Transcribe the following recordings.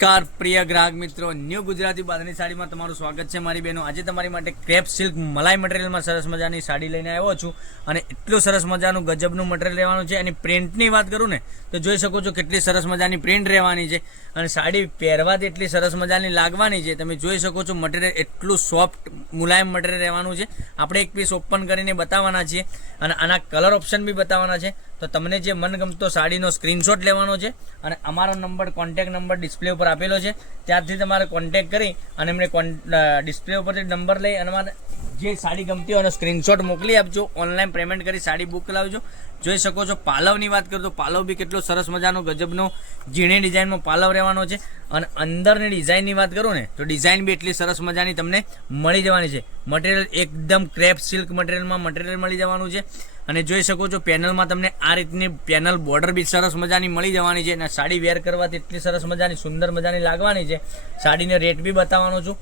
નમસ્કાર પ્રિય ગ્રાહક મિત્રો, ન્યૂ ગુજરાતી બાંધણી સાડીમાં તમારું સ્વાગત છે મારી બહેનો। આજે તમારી માટે ક્રેપ સિલ્ક મલાઈ મટીરિયલમાં સરસ મજાની સાડી લઈને આવ્યો છું અને એટલું સરસ મજાનું ગજબનું મટીરિયલ રહેવાનું છે। અને પ્રિન્ટની વાત કરું ને તો જોઈ શકો છો કેટલી સરસ મજાની પ્રિન્ટ રહેવાની છે અને સાડી પહેરવાથી એટલી સરસ મજાની લાગવાની છે। તમે જોઈ શકો છો મટીરિયલ એટલું સોફ્ટ મુલાયમ મટીરિયલ રહેવાનું છે। આપણે એક પીસ ઓપન કરીને બતાવવાના છીએ અને આના કલર ઓપ્શન બી બતાવવાના છે। તો તમને જે મનગમતો સાડીનો સ્ક્રીનશોટ લેવાનો છે અને અમારો નંબર કોન્ટેક્ટ નંબર ડિસ્પ્લે ઉપર આપેલો છે, ત્યારથી તમારે કોન્ટેક્ટ કરી અને એમને ડિસ્પ્લે ઉપરથી નંબર લઈ અને અમારે જે સાડી ગમતી હોય એનો સ્ક્રીનશોટ મોકલી આપજો। ઓનલાઈન પેમેન્ટ કરી સાડી બુક કરાવજો। જોઈ શકો છો પાલવની વાત કરું તો પાલવ બી કેટલો સરસ મજાનો ગજબનો ઝીણી ડિઝાઇનમાં પાલવ રહેવાનો છે અને અંદરની ડિઝાઇનની વાત કરું ને તો ડિઝાઇન બી એટલી સરસ મજાની તમને મળી જવાની છે। મટીરિયલ એકદમ ક્રેપ સિલ્ક મટીરિયલમાં મટીરિયલ મળી જવાનું છે અને જોઈ શકો છો પેનલમાં તમને આ રીતની પેનલ બોર્ડર બી સરસ મજાની મળી જવાની છે અને સાડી વેર કરવાથી એટલી સરસ મજાની સુંદર મજાની લાગવાની છે। સાડીનો રેટ બી બતાવવાનો છું,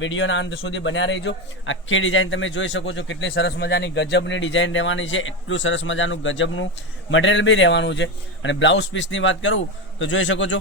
વિડીયોના અંત સુધી બન્યા રહીજો। આખી ડિઝાઇન તમે જોઈ શકો છો કેટલી સરસ મજાની ગજબની ડિઝાઇન રહેવાની છે, એટલું સરસ મજાનું ગજબનું મટીરિયલ બી રહેવાનું છે। અને બ્લાઉઝ પીસની વાત કરું તો જોઈ શકો છો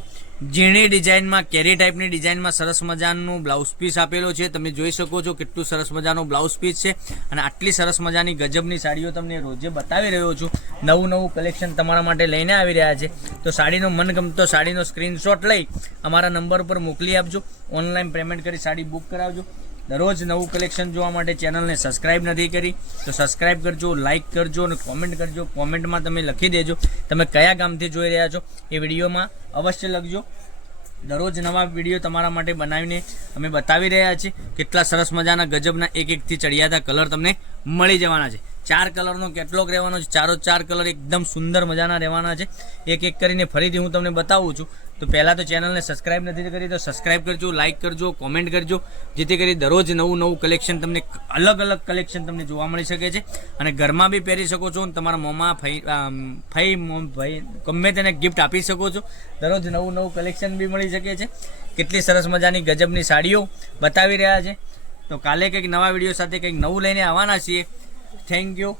ઝીણી ડિઝાઇનમાં કેરી ટાઈપની ડિઝાઇનમાં સરસ મજાનું બ્લાઉઝ પીસ આપેલો છે। તમે જોઈ શકો છો કેટલું સરસ મજાનું બ્લાઉઝ પીસ છે અને આટલી સરસ મજાની ગજબની સાડીઓ તમને રોજે બતાવી રહ્યો છું। નવું કલેક્શન તમારા માટે લઈને આવી રહ્યા છે। તો સાડીનો મનગમતો સાડીનો સ્ક્રીનશોટ લઈ અમારા નંબર પર મોકલી આપજો। ઓનલાઈન પેમેન્ટ કરી સાડી બુક કરાવજો। દરરોજ નવું કલેક્શન જોવા માટે ચેનલને સબસ્ક્રાઇબ નથી કરી તો સબસ્ક્રાઇબ કરજો, લાઇક કરજો અને કોમેન્ટ કરજો। કોમેન્ટમાં તમે લખી દેજો તમે કયા ગામથી જોઈ રહ્યા છો, એ વિડીયોમાં અવશ્ય લખજો। દરરોજ નવા વિડીયો તમારા માટે બનાવીને અમે બતાવી રહ્યા છીએ। કેટલા સરસ મજાના ગજબના એકથી ચડિયાતા કલર તમને મળી જવાના છે। 4 કલરનો કેટલોગ રહેવાનો છે, 4 કલર એકદમ સુંદર મજાના રહેવાના છે। એક કરીને ફરીથી હું તમને બતાવું છું। તો પહેલાં તો ચેનલને સબસ્ક્રાઇબ નથી કરી તો સબસ્ક્રાઇબ કરજો, લાઇક કરજો, કોમેન્ટ કરજો, જેથી કરી દરરોજ નવું કલેક્શન તમને અલગ કલેક્શન તમને જોવા મળી શકે છે અને ઘરમાં બી પહેરી શકો છો। તમારા મોમાં ભાઈ ગમે તેને ગિફ્ટ આપી શકો છો। દરરોજ નવું કલેક્શન બી મળી શકે છે। કેટલી સરસ મજાની ગજબની સાડીઓ બતાવી રહ્યા છે। તો કાલે કંઈક નવા વિડીયો સાથે કંઈક નવું લઈને આવવાના છીએ। Thank you.